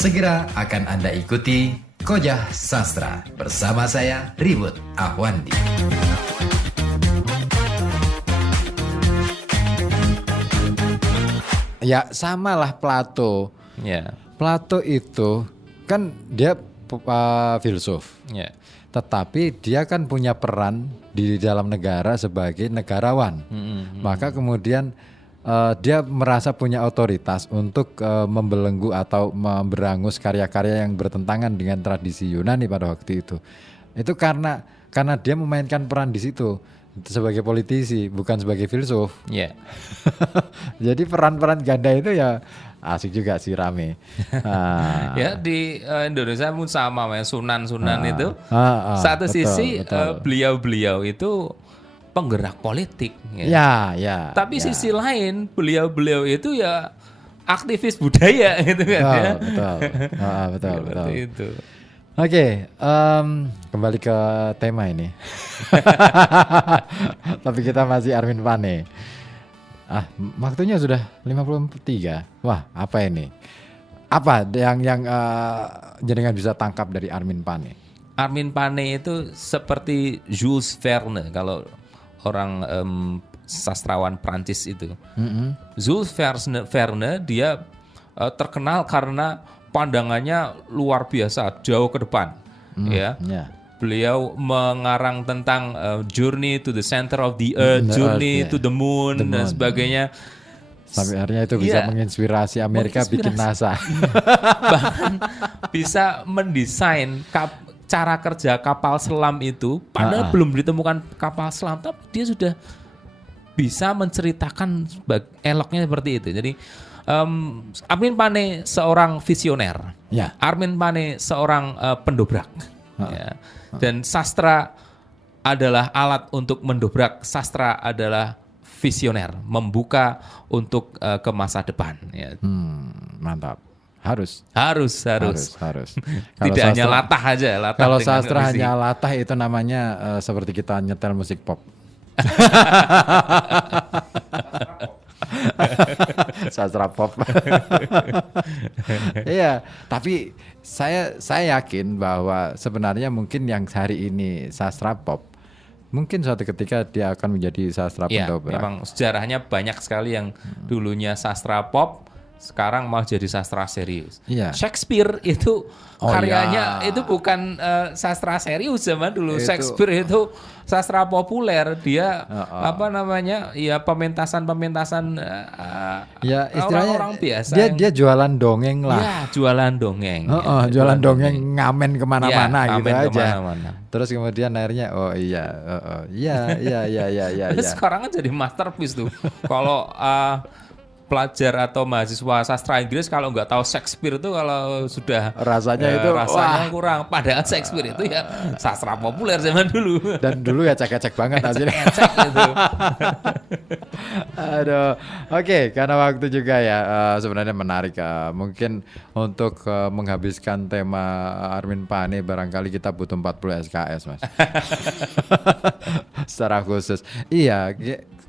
Segera akan Anda ikuti Kojah Sastra bersama saya Ribut Ahwandi. Ya samalah Plato. Ya. Plato itu kan dia filsuf. Ya. Tetapi dia kan punya peran di dalam negara sebagai negarawan. Maka kemudian dia merasa punya otoritas untuk membelenggu atau memberangus karya-karya yang bertentangan dengan tradisi Yunani pada waktu itu. Itu karena dia memainkan peran di situ sebagai politisi, bukan sebagai filsuf. Ya. Jadi peran-peran ganda itu ya asik juga sih, rame. Ya di Indonesia pun sama, Sunan itu. Satu Betul, sisi betul. beliau itu penggerak politik. Ya. Tapi sisi lain beliau itu ya aktivis budaya gitu kan ya. Betul. Seperti itu. Oke, kembali ke tema ini. Tapi kita masih Armin Pane. Waktunya sudah 53. Wah, apa ini? Apa yang jenengan bisa tangkap dari Armin Pane? Armin Pane itu seperti Jules Verne kalau orang sastrawan Prancis itu. Jules Verne dia terkenal karena pandangannya luar biasa, jauh ke depan. Beliau mengarang tentang Journey to the Center of the Earth, Journey to the Moon, dan sebagainya. Sampai akhirnya itu bisa menginspirasi Amerika bikin NASA. Bahkan bisa mendesain cara kerja kapal selam itu, padahal belum ditemukan kapal selam, tapi dia sudah bisa menceritakan eloknya seperti itu. Jadi Armin Pane seorang visioner. Armin Pane seorang pendobrak. Dan sastra adalah alat untuk mendobrak. Sastra adalah visioner, membuka untuk ke masa depan. Mantap. Harus. Tidak hanya latah aja. Kalau sastra hanya latah itu namanya seperti kita nyetel musik pop. Sastra pop. Iya, tapi saya yakin bahwa sebenarnya mungkin yang hari ini sastra pop, mungkin suatu ketika dia akan menjadi sastra pendobrak. Memang sejarahnya banyak sekali yang dulunya sastra pop, sekarang mau jadi sastra serius. Shakespeare itu karyanya itu bukan sastra serius zaman dulu. Shakespeare itu sastra populer. Dia pementasan istilahnya orang biasa. Dia jualan dongeng lah. Ya, jualan dongeng. Jualan dongeng, ngamen kemana-mana gitu aja. Kemana-mana. Terus kemudian akhirnya Terus sekarang kan jadi masterpiece tuh. Kalau pelajar atau mahasiswa sastra Inggris kalau nggak tahu Shakespeare itu kalau sudah rasanya kurang. Padahal Shakespeare itu ya sastra populer zaman dulu. Dan dulu ya cek-cek banget hasilnya. Gitu. Aduh, oke, karena waktu juga ya sebenarnya menarik. Mungkin untuk menghabiskan tema Armin Pane barangkali kita butuh 40 SKS, Mas. Secara khusus. Iya,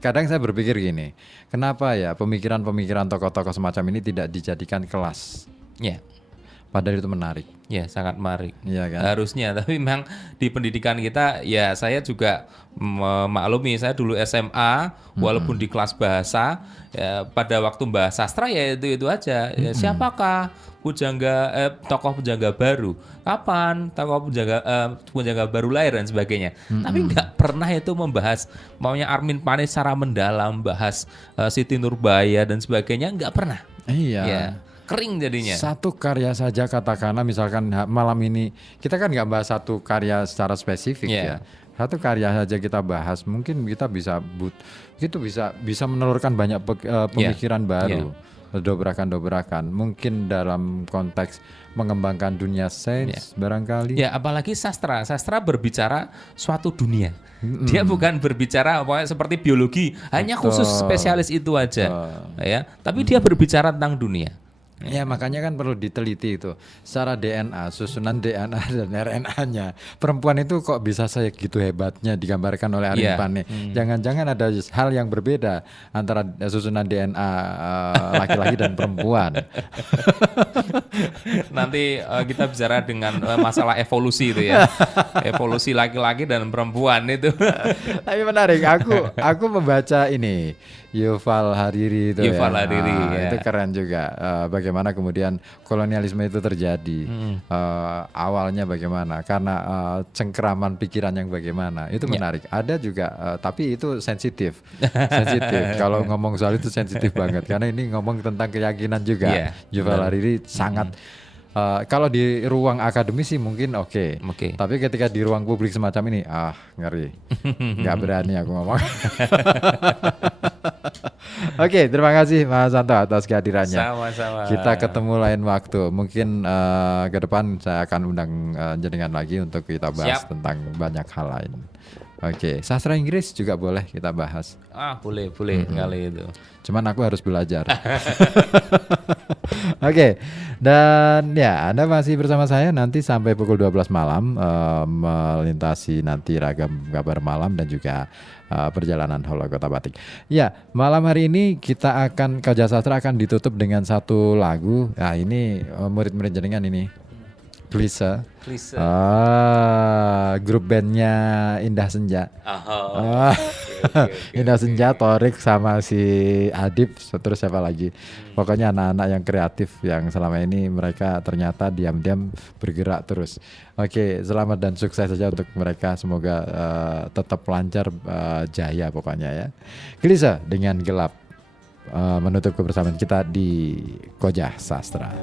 kadang saya berpikir gini, kenapa ya pemikiran-pemikiran tokoh-tokoh semacam ini tidak dijadikan kelas? Padahal itu menarik. Ya, sangat menarik. Iya kan? Harusnya, tapi memang di pendidikan kita, ya saya juga memaklumi, saya dulu SMA, walaupun di kelas bahasa, ya, pada waktu bahas sastra ya itu aja. Ya, siapakah tokoh pujangga baru? Kapan tokoh pujangga baru lahir dan sebagainya. Tapi nggak pernah itu membahas maunya Armin Pane secara mendalam, bahas Siti Nurbaya dan sebagainya, nggak pernah. Iya. Ya, kering jadinya. Satu karya saja katakanlah, misalkan malam ini kita kan nggak bahas satu karya secara spesifik ya. Satu karya saja kita bahas, mungkin kita bisa menelurkan banyak pemikiran baru. Dobrakan-dobrakan mungkin dalam konteks mengembangkan dunia sains barangkali. Ya, apalagi sastra berbicara suatu dunia. Dia bukan berbicara seperti biologi hanya khusus spesialis itu aja. Ya, tapi dia berbicara tentang dunia. Ya makanya kan perlu diteliti itu secara DNA, susunan DNA dan RNA-nya. Perempuan itu kok bisa segitu hebatnya digambarkan oleh Arin Iya. Pane. Jangan-jangan ada hal yang berbeda antara susunan DNA laki-laki dan perempuan. Nanti kita bicara dengan masalah evolusi itu ya. Evolusi laki-laki dan perempuan itu. Tapi menarik, aku membaca ini Yuval Hariri itu Yuval ya. Hariri, ya. Itu keren juga. Bagaimana kemudian kolonialisme itu terjadi. Awalnya bagaimana? Karena cengkeraman pikiran yang bagaimana. Itu menarik. Ada juga, tapi itu sensitif. Sensitif. Kalau ngomong soal itu sensitif banget. Karena ini ngomong tentang keyakinan juga. Iya, Yuval Hariri sangat. Kalau di ruang akademis sih mungkin oke. Oke. Tapi ketika di ruang publik semacam ini, ngeri. Nggak berani aku ngomong. Oke, terima kasih Mas Santo atas kehadirannya. Sama-sama. Kita ketemu lain waktu. Mungkin ke depan saya akan undang jenengan lagi untuk kita bahas Siap. tentang banyak hal lain. Oke, sastra Inggris juga boleh kita bahas. Boleh sekali itu. Cuman aku harus belajar. Oke, dan ya Anda masih bersama saya nanti sampai pukul 12 malam melintasi nanti ragam kabar malam dan juga perjalanan Holo Kota Batik. Ya, malam hari ini kita akan Koja Sastra akan ditutup dengan satu lagu. Nah, ini murid-murid jenengan ini. Klise. Grup bandnya Indah Senja. Indah Senja, Torik sama si Adib, terus siapa lagi? Pokoknya anak-anak yang kreatif yang selama ini mereka ternyata diam-diam bergerak terus. Oke, selamat dan sukses saja untuk mereka. Semoga tetap lancar, jaya pokoknya ya. Klise dengan gelap menutup kebersamaan kita di Koja Sastra.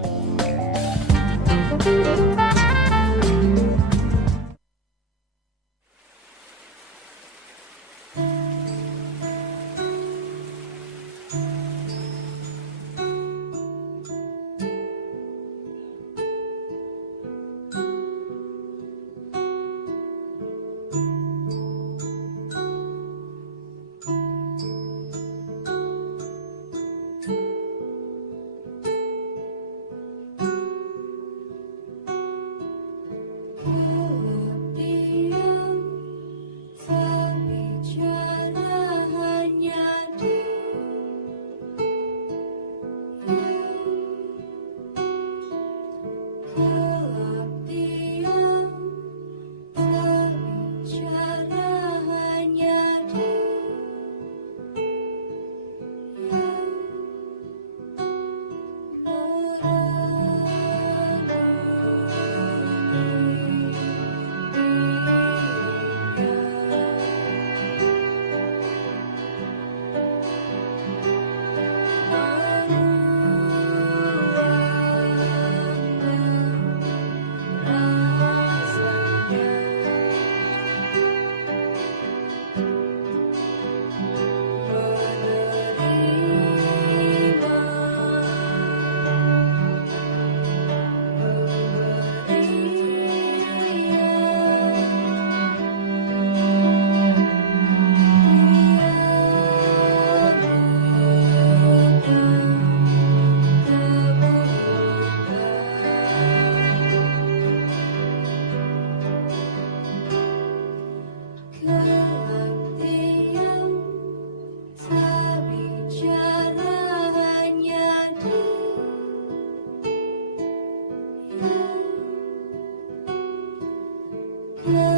Love.